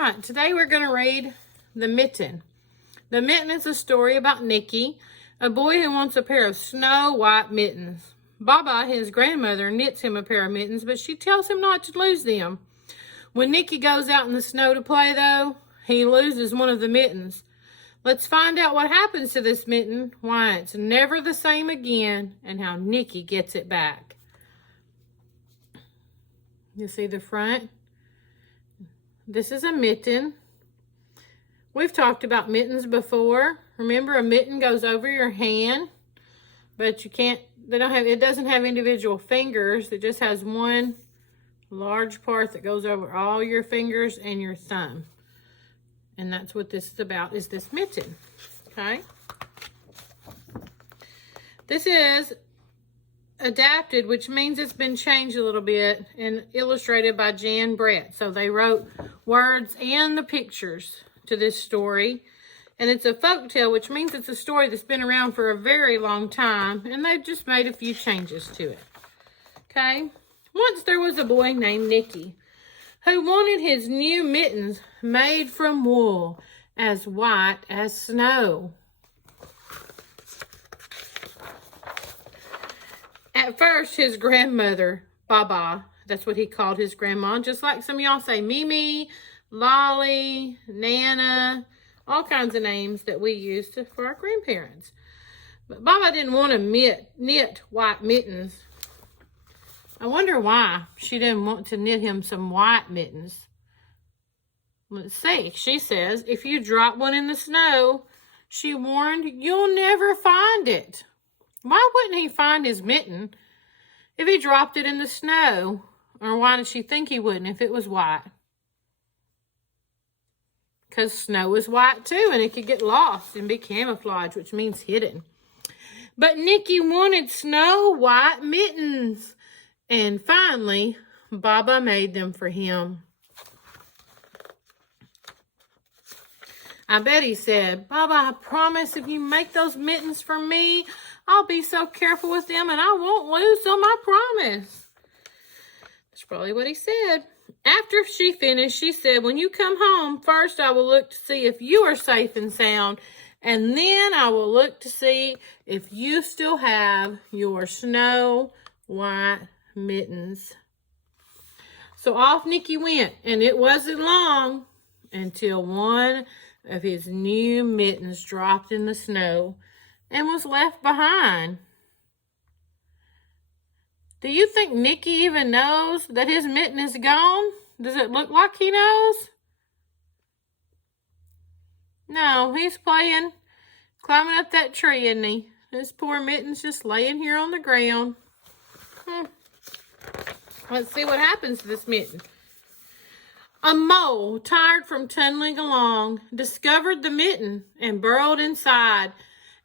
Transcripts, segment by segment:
right, today we're going to read The Mitten. The Mitten is a story about Nicky, a boy who wants a pair of snow white mittens. Baba, his grandmother, knits him a pair of mittens, but she tells him not to lose them. When Nicky goes out in the snow to play, though, he loses one of the mittens. Let's find out what happens to this mitten, why it's never the same again, and how Nicky gets it back. You see the front? This is a mitten. We've talked about mittens before. Remember, a mitten goes over your hand, but it doesn't have individual fingers. It just has one large part that goes over all your fingers and your thumb. And that's what this is about, is this mitten, okay? This is adapted, which means it's been changed a little bit, and illustrated by Jan Brett. So they wrote words and the pictures to this story. And it's a folk tale, which means it's a story that's been around for a very long time, and they've just made a few changes to it. Okay? Once there was a boy named Nicky who wanted his new mittens made from wool as white as snow. At first, his grandmother, Baba, that's what he called his grandma, just like some of y'all say Mimi, Lolly, Nana, all kinds of names that we used for our grandparents. But Baba didn't want to knit white mittens. I wonder why she didn't want to knit him some white mittens. Let's see. She says, if you drop one in the snow, she warned, you'll never find it. Why wouldn't he find his mitten if he dropped it in the snow? Or why did she think he wouldn't if it was white? Because snow is white too, and it could get lost and be camouflaged, which means hidden. But Nicky wanted snow white mittens. And finally, Baba made them for him. I bet he said, Baba, I promise if you make those mittens for me, I'll be so careful with them and I won't lose them, I promise. That's probably what he said. After she finished, she said, when you come home, first I will look to see if you are safe and sound, and then I will look to see if you still have your snow white mittens. So off Nicky went, and it wasn't long until one of his new mittens dropped in the snow and was left behind. Do you think Nicky even knows that his mitten is gone? Does it look like he knows? No, he's playing, climbing up that tree, isn't he? This poor mitten's just laying here on the ground. Let's see what happens to this mitten. A mole, tired from tunneling along, discovered the mitten and burrowed inside.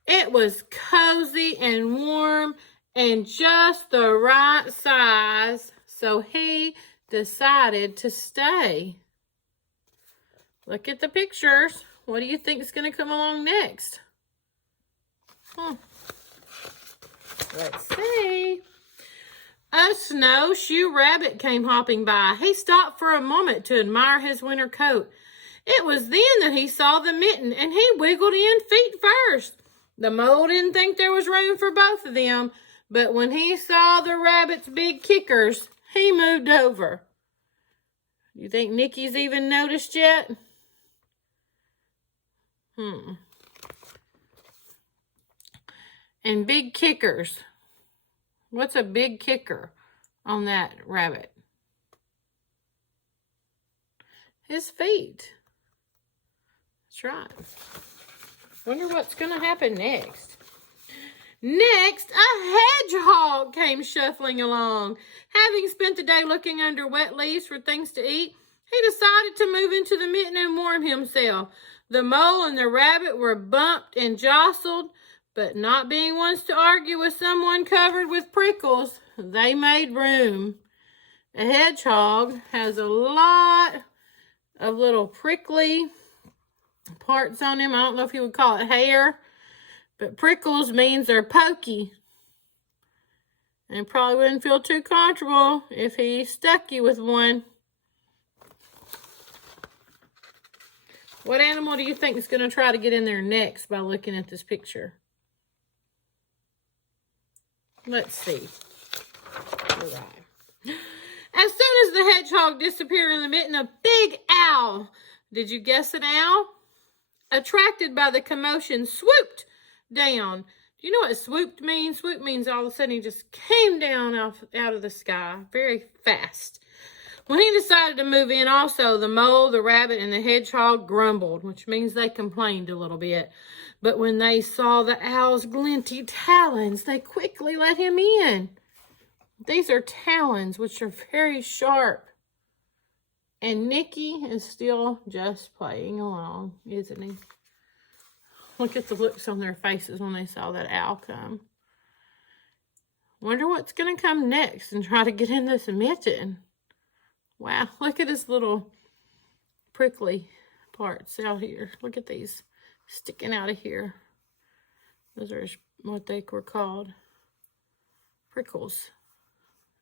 It was cozy and warm and just the right size, so he decided to stay. Look at the pictures. What do you think is going to come along next? Let's see. A snowshoe rabbit came hopping by. He stopped for a moment to admire his winter coat. It was then that he saw the mitten, and he wiggled in feet first. The mole didn't think there was room for both of them, but when he saw the rabbit's big kickers, he moved over. You think Nicky's even noticed yet? And big kickers. What's a big kicker on that rabbit? His feet. That's right. Wonder what's going to happen next. Next, a hedgehog came shuffling along. Having spent the day looking under wet leaves for things to eat, he decided to move into the mitten and warm himself. The mole and the rabbit were bumped and jostled, but not being ones to argue with someone covered with prickles, they made room. A hedgehog has a lot of little prickly parts on him. I don't know if you would call it hair, but prickles means they're pokey. And probably wouldn't feel too comfortable if he stuck you with one. What animal do you think is going to try to get in there next by looking at this picture? Let's see. You're right. As soon as the hedgehog disappeared in the mitten, a big owl, did you guess an owl? Attracted by the commotion, swooped down. Do you know what swooped means? Swoop means all of a sudden he just came down out of the sky very fast. When he decided to move in also, the mole, the rabbit, and the hedgehog grumbled, which means they complained a little bit. But when they saw the owl's glinty talons, they quickly let him in. These are talons, which are very sharp. And Nicky is still just playing along, isn't he? Look at the looks on their faces when they saw that owl come. Wonder what's going to come next and try to get in this mitten. Wow, look at his little prickly parts out here. Look at these sticking out of here. Those are what they were called. Prickles.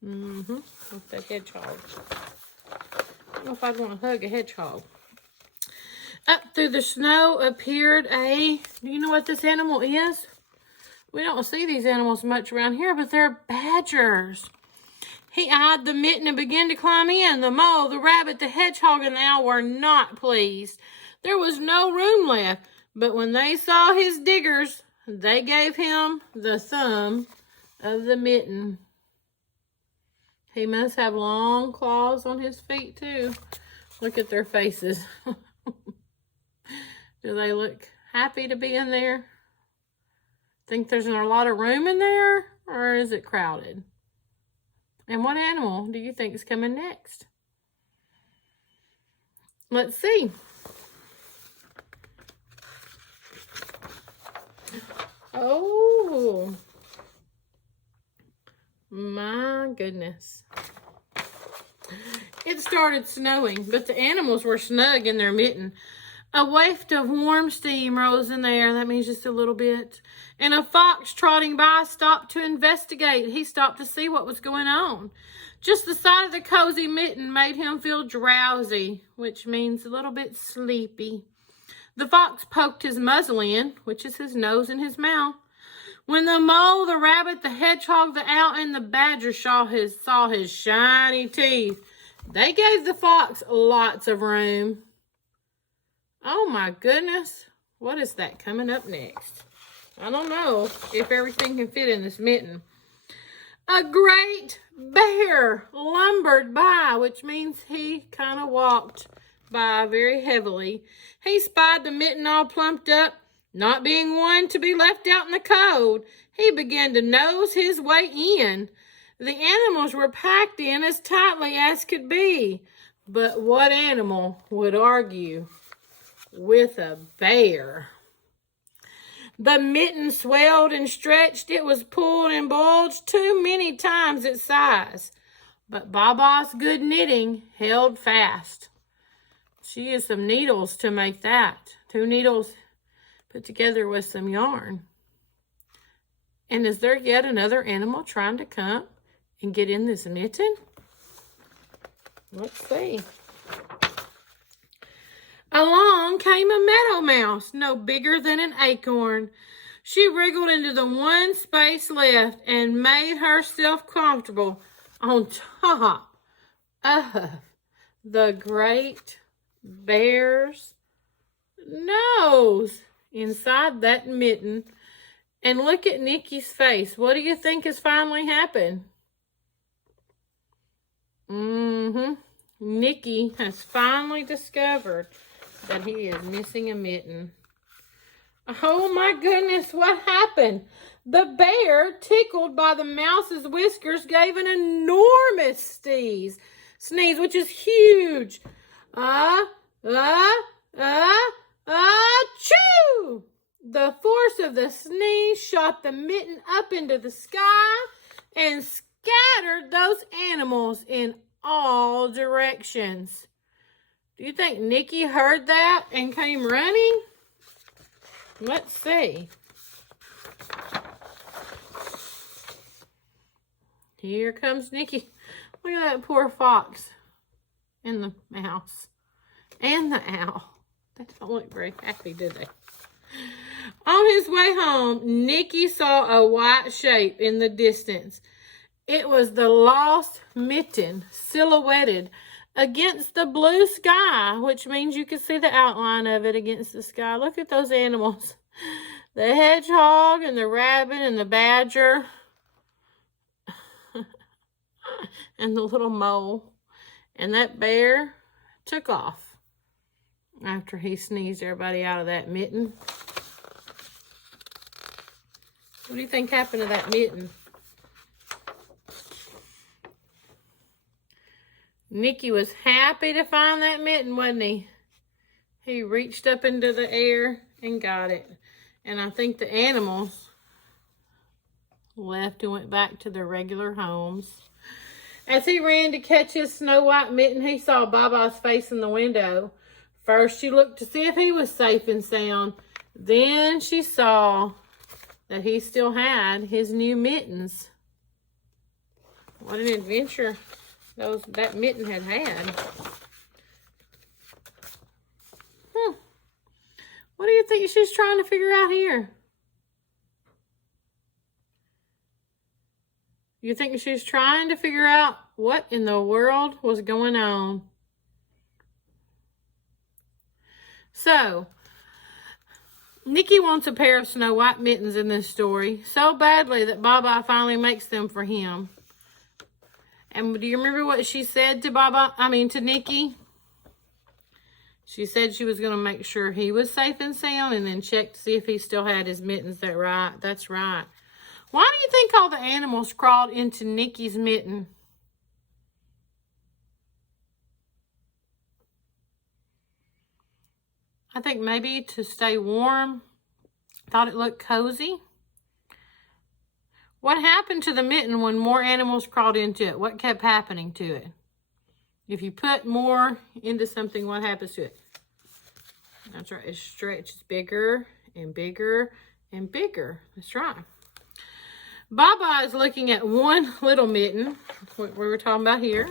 With that hedgehog. I don't know if I'd want to hug a hedgehog. Up through the snow appeared do you know what this animal is? We don't see these animals much around here, but they're badgers. He eyed the mitten and began to climb in. The mole, the rabbit, the hedgehog, and the owl were not pleased. There was no room left, but when they saw his diggers, they gave him the thumb of the mitten. He must have long claws on his feet, too. Look at their faces. Do they look happy to be in there? Think there's a lot of room in there, or is it crowded? And what animal do you think is coming next? Let's see. Oh, my goodness. It started snowing, but the animals were snug in their mitten. A waft of warm steam rose in the air. That means just a little bit. And a fox trotting by stopped to investigate. He stopped to see what was going on. Just the sight of the cozy mitten made him feel drowsy, which means a little bit sleepy. The fox poked his muzzle in, which is his nose and his mouth. When the mole, the rabbit, the hedgehog, the owl, and the badger saw his shiny teeth, they gave the fox lots of room. Oh my goodness. What is that coming up next? I don't know if everything can fit in this mitten. A great bear lumbered by, which means he kind of walked by very heavily. He spied the mitten all plumped up. Not being one to be left out in the cold, he began to nose his way in. The animals were packed in as tightly as could be. But what animal would argue with a bear? The mitten swelled and stretched. It was pulled and bulged too many times its size. But Baba's good knitting held fast. She used some needles to make that. 2 needles put together with some yarn. And is there yet another animal trying to come and get in this mitten? Let's see. Along came a meadow mouse, no bigger than an acorn. She wriggled into the one space left and made herself comfortable on top of the great bear's nose inside that mitten. And look at Nicky's face. What do you think has finally happened? Nicky has finally discovered that he is missing a mitten. Oh my goodness, what happened? The bear, tickled by the mouse's whiskers, gave an enormous sneeze, which is huge. Achoo! The force of the sneeze shot the mitten up into the sky and scattered those animals in all directions. Do you think Nicky heard that and came running? Let's see. Here comes Nicky. Look at that poor fox and the mouse and the owl. They don't look very happy, do they? On his way home, Nicky saw a white shape in the distance. It was the lost Mitten, silhouetted against the blue sky, which means you can see the outline of it against the sky. Look at those animals. The hedgehog and the rabbit and the badger and the little mole. And that bear took off after he sneezed everybody out of that mitten. What do you think happened to that mitten? Nicky was happy to find that mitten, wasn't he? He reached up into the air and got it. And I think the animals left and went back to their regular homes. As he ran to catch his snow white mitten, he saw Baba's face in the window. First, she looked to see if he was safe and sound. Then she saw that he still had his new mittens. What an adventure that mitten had had. What do you think she's trying to figure out here? You think she's trying to figure out what in the world was going on? So, Nicky wants a pair of snow white mittens in this story so badly that Baba finally makes them for him. And do you remember what she said to Nicky? She said she was going to make sure he was safe and sound and then check to see if he still had his mittens. That's right. Why do you think all the animals crawled into Nicky's mitten? I think maybe to stay warm. Thought it looked cozy. What happened to the mitten when more animals crawled into it? What kept happening to it? If you put more into something, what happens to it? That's right. It stretches bigger and bigger and bigger. That's right. Baba is looking at one little mitten, what we were talking about here,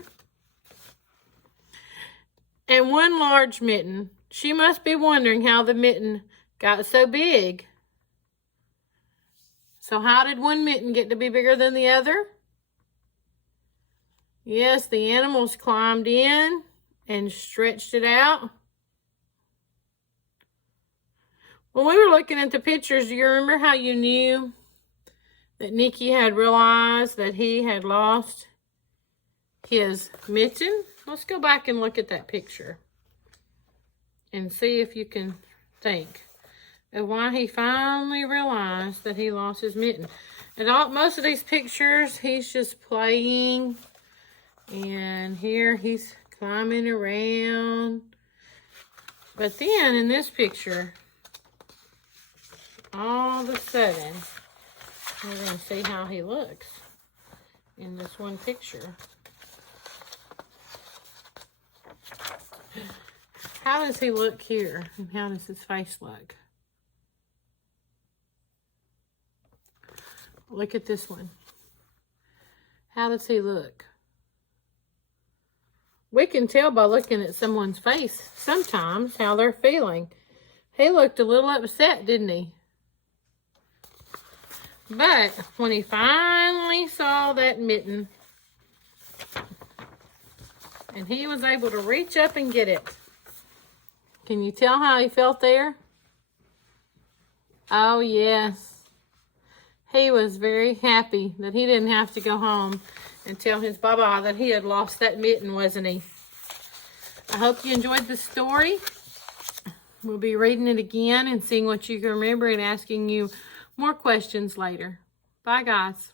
and one large mitten. She must be wondering how the mitten got so big. So how did one mitten get to be bigger than the other? Yes, the animals climbed in and stretched it out. When we were looking at the pictures, do you remember how you knew that Nicky had realized that he had lost his mitten? Let's go back and look at that picture and see if you can think of why he finally realized that he lost his mitten. And most of these pictures, he's just playing. And here he's climbing around. But then in this picture, all of a sudden, we're going to see how he looks in this one picture. How does he look here? And how does his face look? Look at this one. How does he look? We can tell by looking at someone's face sometimes how they're feeling. He looked a little upset, didn't he? But when he finally saw that mitten, and he was able to reach up and get it, can you tell how he felt there? Oh, yes. He was very happy that he didn't have to go home and tell his Baba that he had lost that mitten, wasn't he? I hope you enjoyed the story. We'll be reading it again and seeing what you can remember and asking you more questions later. Bye, guys.